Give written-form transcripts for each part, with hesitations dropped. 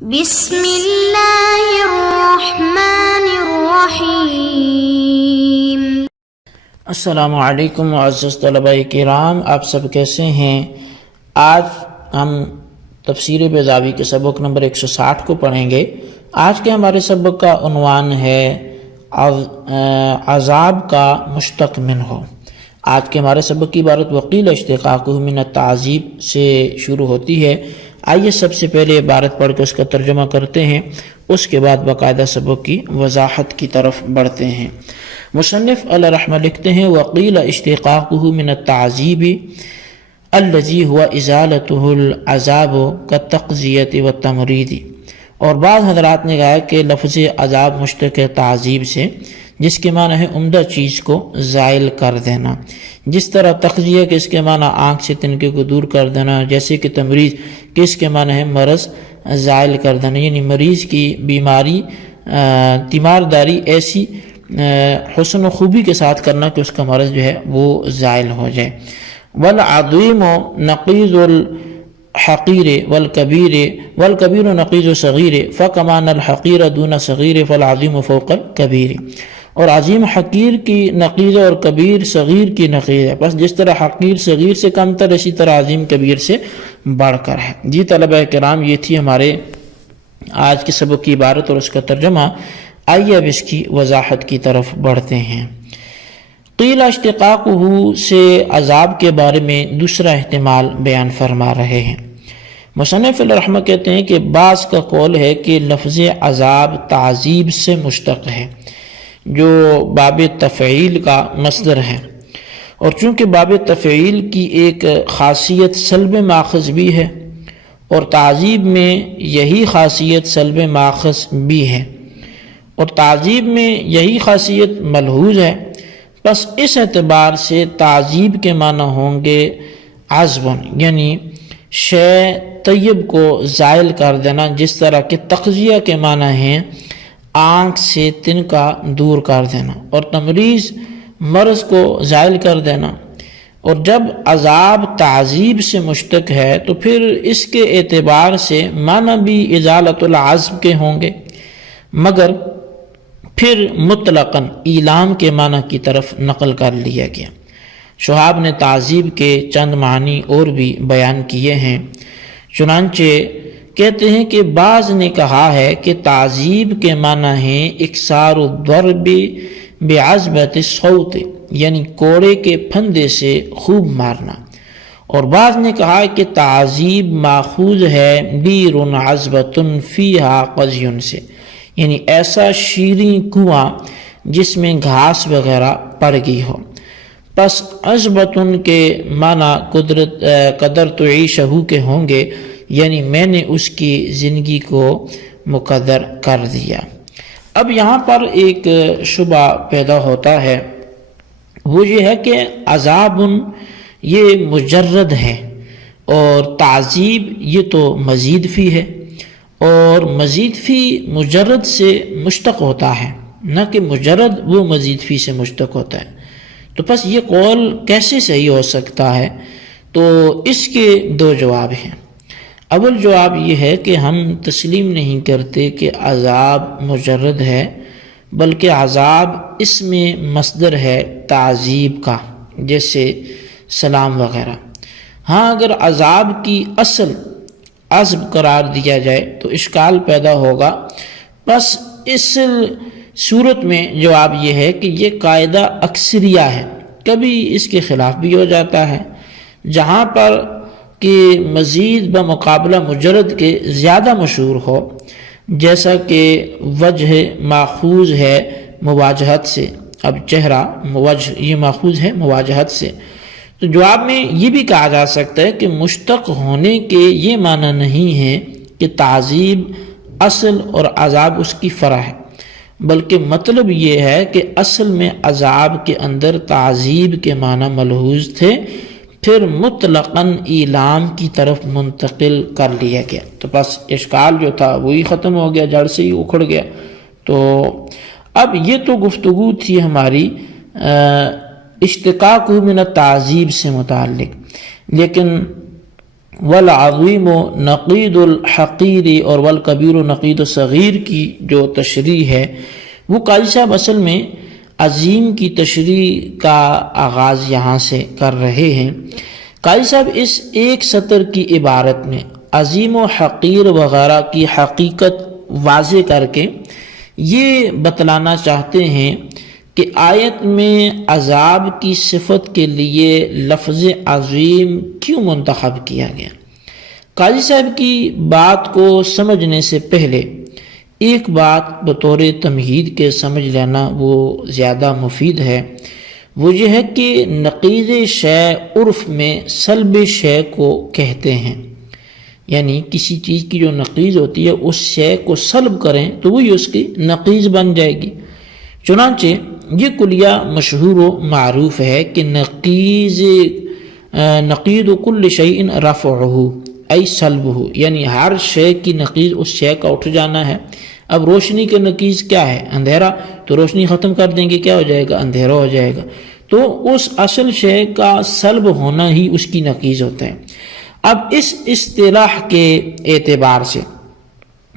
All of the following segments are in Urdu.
بسم اللہ الرحمن الرحیم۔ السلام علیکم معزز طلباء کرام، آپ سب کیسے ہیں؟ آج ہم تفسیر بیضاوی کے سبق نمبر 160 کو پڑھیں گے۔ آج کے ہمارے سبق کا عنوان ہے عذاب کا مشتق منہ۔ آج کے ہمارے سبق کی عبارت وقیل اشتقاقہ من التعذیب سے شروع ہوتی ہے۔ آئیے سب سے پہلے عبارت پڑھ کے اس کا ترجمہ کرتے ہیں، اس کے بعد باقاعدہ سبق کی وضاحت کی طرف بڑھتے ہیں۔ مصنف علیہ رحمہ لکھتے ہیں وقیل اشتقاقہ من التعذیب الذی هو ازالتہ العذاب کالتقذیۃ والتمرید۔ اور بعض حضرات نے کہا کہ لفظ عذاب مشتق ہے تعذیب سے، جس کے معنی ہے عمدہ چیز کو زائل کر دینا، جس طرح تقذیہ کے اس کے معنی آنکھ سے تنکے کو دور کر دینا، جیسے کہ تمریض کہ اس کے معنی ہے مرض زائل کر دینا، یعنی مریض کی بیماری تیمارداری ایسی حسن و خوبی کے ساتھ کرنا کہ اس کا مرض جو ہے وہ زائل ہو جائے۔ والعظیم نقیض الحقیر والکبیر نقیض صغیر فکما ان الحقیر دون صغیر فالعظیم فوق الکبیر۔ اور عظیم حقیر کی نقیض اور کبیر صغیر کی نقیض ہے، بس جس طرح حقیر صغیر سے کم تر اسی طرح عظیم کبیر سے بڑھ کر ہے۔ جی طلبہ کرام، یہ تھی ہمارے آج کے سبق کی عبارت اور اس کا ترجمہ۔ آئیے اب اس کی وضاحت کی طرف بڑھتے ہیں۔ قیل اشتقاقہ سے عذاب کے بارے میں دوسرا احتمال بیان فرما رہے ہیں۔ مصنف علیہ رحمہ کہتے ہیں کہ بعض کا قول ہے کہ لفظ عذاب تعذیب سے مشتق ہے، جو باب تفعیل کا مصدر ہے، اور چونکہ باب تفعیل کی ایک خاصیت سلب ماخذ بھی ہے اور تعذیب میں یہی خاصیت سلب ماخذ بھی ہے، اور تعذیب میں یہی خاصیت ملحوظ ہے، بس اس اعتبار سے تعذیب کے معنی ہوں گے عذبن، یعنی شے طیب کو زائل کر دینا، جس طرح کہ تقذیہ کے معنی ہیں آنکھ سے تنکا دور کر دینا، اور تمریض مرض کو زائل کر دینا۔ اور جب عذاب تعذیب سے مشتق ہے تو پھر اس کے اعتبار سے معنی بھی ازالت العذب کے ہوں گے، مگر پھر مطلقاً ایلام کے معنی کی طرف نقل کر لیا گیا۔ شہاب نے تعذیب کے چند معنی اور بھی بیان کیے ہیں، چنانچہ کہتے ہیں کہ بعض نے کہا ہے کہ تعذیب کے معنی ہیں اکثار الضرب بعذبۃ الصوت، یعنی کوڑے کے پھندے سے خوب مارنا، اور بعض نے کہا کہ تعذیب ماخوذ ہے بیر عذبۃ فیہا قضی سے، یعنی ایسا شیریں کنواں جس میں گھاس وغیرہ پڑ گئی ہو۔ پس عذبۃ کے معنی قدرت عیشہ کے ہوں گے، یعنی میں نے اس کی زندگی کو مقدر کر دیا۔ اب یہاں پر ایک شبہ پیدا ہوتا ہے، وہ یہ ہے کہ عذاب یہ مجرد ہے اور تعذیب یہ تو مزید فی ہے، اور مزید فی مجرد سے مشتق ہوتا ہے، نہ کہ مجرد وہ مزید فی سے مشتق ہوتا ہے۔ تو پس یہ قول کیسے صحیح ہو سکتا ہے؟ تو اس کے دو جواب ہیں۔ اول جواب یہ ہے کہ ہم تسلیم نہیں کرتے کہ عذاب مجرد ہے، بلکہ عذاب اس میں مصدر ہے تعذیب کا، جیسے سلام وغیرہ۔ ہاں، اگر عذاب کی اصل عذب قرار دیا جائے تو اشکال پیدا ہوگا، بس اس صورت میں جواب یہ ہے کہ یہ قاعدہ اکثریہ ہے، کبھی اس کے خلاف بھی ہو جاتا ہے، جہاں پر کہ مزید بمقابلہ مجرد کے زیادہ مشہور ہو، جیسا کہ وجہ ماخوذ ہے مواجہت سے۔ اب چہرہ وجہ یہ ماخوذ ہے مواجہت سے، تو جواب میں یہ بھی کہا جا سکتا ہے کہ مشتق ہونے کے یہ معنی نہیں ہے کہ تعذیب اصل اور عذاب اس کی فرع ہے، بلکہ مطلب یہ ہے کہ اصل میں عذاب کے اندر تعذیب کے معنی ملحوظ تھے، پھر مطلقاً ایلام کی طرف منتقل کر لیا گیا، تو بس اشکال جو تھا وہی ختم ہو گیا، جڑ سے ہی اکھڑ گیا۔ تو اب یہ تو گفتگو تھی ہماری اشتقاق من التعذیب سے متعلق، لیکن والعظیم نقید الحقیر اور والکبیر نقید الصغیر کی جو تشریح ہے وہ قاضی صاحب اصل میں عظیم کی تشریح کا آغاز یہاں سے کر رہے ہیں۔ قاضی صاحب اس ایک سطر کی عبارت میں عظیم و حقیر وغیرہ کی حقیقت واضح کر کے یہ بتلانا چاہتے ہیں کہ آیت میں عذاب کی صفت کے لیے لفظ عظیم کیوں منتخب کیا گیا۔ قاضی صاحب کی بات کو سمجھنے سے پہلے ایک بات بطور تمہید کے سمجھ لینا وہ زیادہ مفید ہے، وہ یہ ہے کہ نقیض شے عرف میں سلب شے کو کہتے ہیں، یعنی کسی چیز کی جو نقیض ہوتی ہے اس شے کو سلب کریں تو وہی اس کی نقیض بن جائے گی۔ چنانچہ یہ کلیہ مشہور و معروف ہے کہ نقید کل شیء رفعہ ای سلبہ، یعنی ہر شے کی نقیض اس شے کا اٹھ جانا ہے۔ اب روشنی کے نقیض کیا ہے؟ اندھیرا، تو روشنی ختم کر دیں گے کیا ہو جائے گا؟ اندھیرا ہو جائے گا۔ تو اس اصل شے کا سلب ہونا ہی اس کی نقیض ہوتا ہے۔ اب اس اصطلاح کے اعتبار سے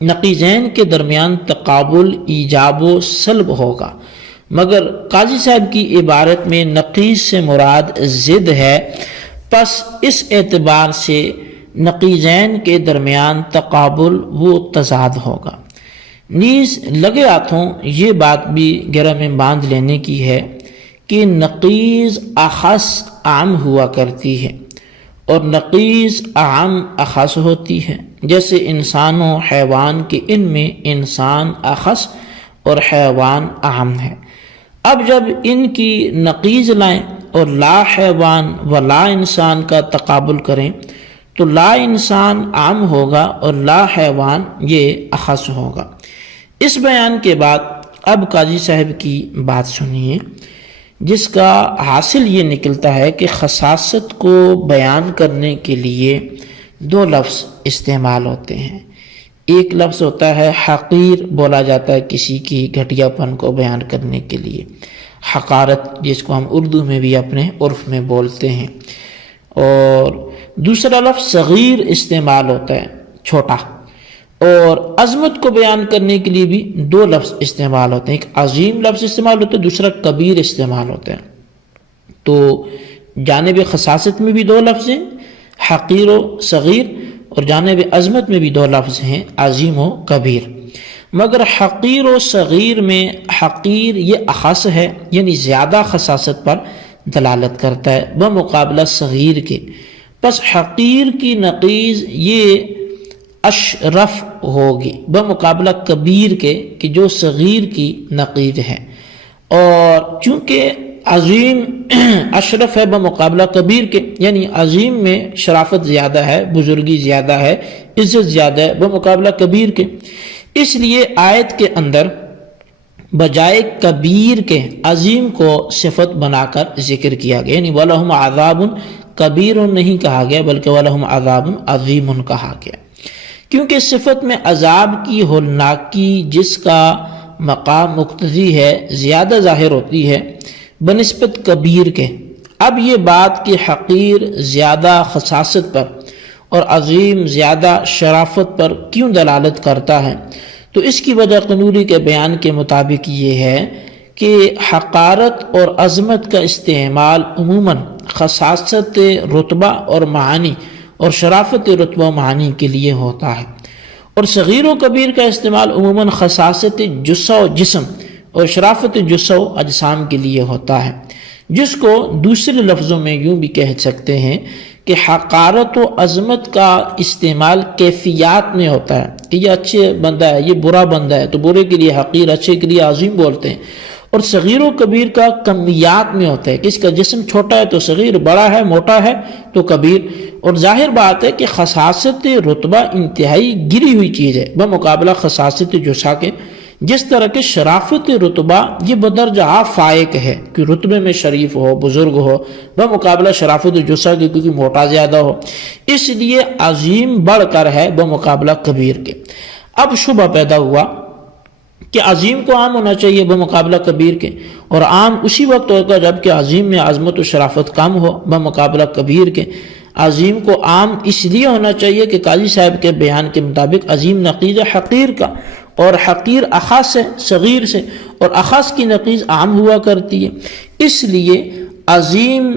نقیضین کے درمیان تقابل ایجاب و سلب ہوگا، مگر قاضی صاحب کی عبارت میں نقیض سے مراد ضد ہے، پس اس اعتبار سے نقیضین کے درمیان تقابل و تضاد ہوگا۔ نیز لگے ہاتھوں یہ بات بھی گرہ میں باندھ لینے کی ہے کہ نقیض اخص عام ہوا کرتی ہے اور نقیض عام اخص ہوتی ہے، جیسے انسان و حیوان کے ان میں انسان اخص اور حیوان عام ہے۔ اب جب ان کی نقیض لائیں اور لا حیوان و لا انسان کا تقابل کریں تو لا انسان عام ہوگا اور لا حیوان یہ اخص ہوگا۔ اس بیان کے بعد اب قاضی صاحب کی بات سنیے، جس کا حاصل یہ نکلتا ہے کہ خصاصت کو بیان کرنے کے لیے دو لفظ استعمال ہوتے ہیں۔ ایک لفظ ہوتا ہے حقیر، بولا جاتا ہے کسی کی گھٹیا پن کو بیان کرنے کے لیے، حقارت، جس کو ہم اردو میں بھی اپنے عرف میں بولتے ہیں۔ اور دوسرا لفظ صغیر استعمال ہوتا ہے، چھوٹا۔ اور عظمت کو بیان کرنے کے لیے بھی دو لفظ استعمال ہوتے ہیں، ایک عظیم لفظ استعمال ہوتا ہے، دوسرا کبیر استعمال ہوتا ہے۔ تو جانب خصاصت میں بھی دو لفظ ہیں، حقیر و صغیر، اور جانب عظمت میں بھی دو لفظ ہیں، عظیم و کبیر۔ مگر حقیر و صغیر میں حقیر یہ اخص ہے، یعنی زیادہ خصاصت پر دلالت کرتا ہے بمقابلہ صغیر کے، پس حقیر کی نقیض یہ اشرف ہوگی بمقابلہ کبیر کے کہ جو صغیر کی نقیض ہے۔ اور چونکہ عظیم اشرف ہے بمقابلہ کبیر کے، یعنی عظیم میں شرافت زیادہ ہے، بزرگی زیادہ ہے، عزت زیادہ ہے بمقابلہ کبیر کے، اس لیے آیت کے اندر بجائے کبیر کے عظیم کو صفت بنا کر ذکر کیا گیا، یعنی وَلَهُمْ عَذَابٌ کبیر نہیں کہا گیا بلکہ وَلَهُمْ عَذَابٌ عظیم کہا گیا، کیونکہ صفت میں عذاب کی ہولناکی جس کا مقام مقتضی ہے زیادہ ظاہر ہوتی ہے بنسبت کبیر کے۔ اب یہ بات کہ حقیر زیادہ خصاصت پر اور عظیم زیادہ شرافت پر کیوں دلالت کرتا ہے، تو اس کی وجہ قنوری کے بیان کے مطابق یہ ہے کہ حقارت اور عظمت کا استعمال عموماً خصاصت رتبہ اور معانی اور شرافت رتبہ و معانی کے لیے ہوتا ہے، اور صغیر و کبیر کا استعمال عموماً خصاصت جثہ و جسم اور شرافت جثہ و اجسام کے لیے ہوتا ہے، جس کو دوسرے لفظوں میں یوں بھی کہہ سکتے ہیں کہ حقارت و عظمت کا استعمال کیفیات میں ہوتا ہے کہ یہ اچھے بندہ ہے، یہ برا بندہ ہے، تو برے کے لیے حقیر، اچھے کے لیے عظیم بولتے ہیں، اور صغیر و کبیر کا کمیات میں ہوتا ہے کہ اس کا جسم چھوٹا ہے تو صغیر، بڑا ہے موٹا ہے تو کبیر۔ اور ظاہر بات ہے کہ خصاصت رتبہ انتہائی گری ہوئی چیز ہے بمقابلہ خصاصت جثہ کے، جس طرح کہ شرافت رتبہ یہ بدرجہ فائق ہے کہ رتبے میں شریف ہو، بزرگ ہو، بمقابلہ شرافت جثہ کے کیونکہ موٹا زیادہ ہو، اس لیے عظیم بڑھ کر ہے بمقابلہ کبیر کے۔ اب شبہ پیدا ہوا کہ عظیم کو عام ہونا چاہیے بمقابلہ کبیر کے، اور عام اسی وقت ہوگا جب کہ عظیم میں عظمت و شرافت کم ہو بمقابلہ کبیر کے۔ عظیم کو عام اس لیے ہونا چاہیے کہ قاضی صاحب کے بیان کے مطابق عظیم نقیض ہے حقیر کا، اور حقیر اخص ہے صغیر سے، اور اخص کی نقیض عام ہوا کرتی ہے، اس لیے عظیم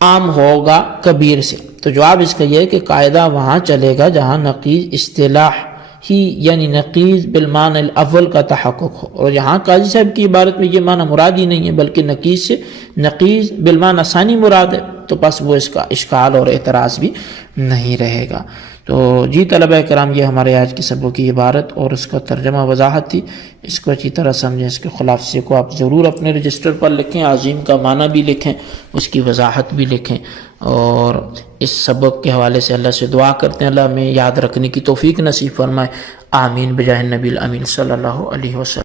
عام ہوگا کبیر سے۔ تو جواب اس کا یہ ہے کہ قاعدہ وہاں چلے گا جہاں نقیض اصطلاح ہی یعنی نقیض بالمعنی الاول کا تحقق ہو، اور یہاں قاضی صاحب کی عبارت میں یہ معنی مراد ہی نہیں ہے بلکہ نقیض سے نقیض بالمعنی ثانی مراد ہے، تو بس وہ اس کا اشکال اور اعتراض بھی نہیں رہے گا۔ تو جی طلبہ کرام، یہ ہمارے آج کے سبق کی عبارت اور اس کا ترجمہ وضاحت تھی، اس کو اچھی طرح سمجھیں، اس کے خلاصے کو آپ ضرور اپنے رجسٹر پر لکھیں، عظیم کا معنی بھی لکھیں، اس کی وضاحت بھی لکھیں، اور اس سبق کے حوالے سے اللہ سے دعا کرتے ہیں اللہ ہمیں یاد رکھنے کی توفیق نصیب فرمائے، آمین بجاہ النبی الامین صلی اللہ علیہ وسلم۔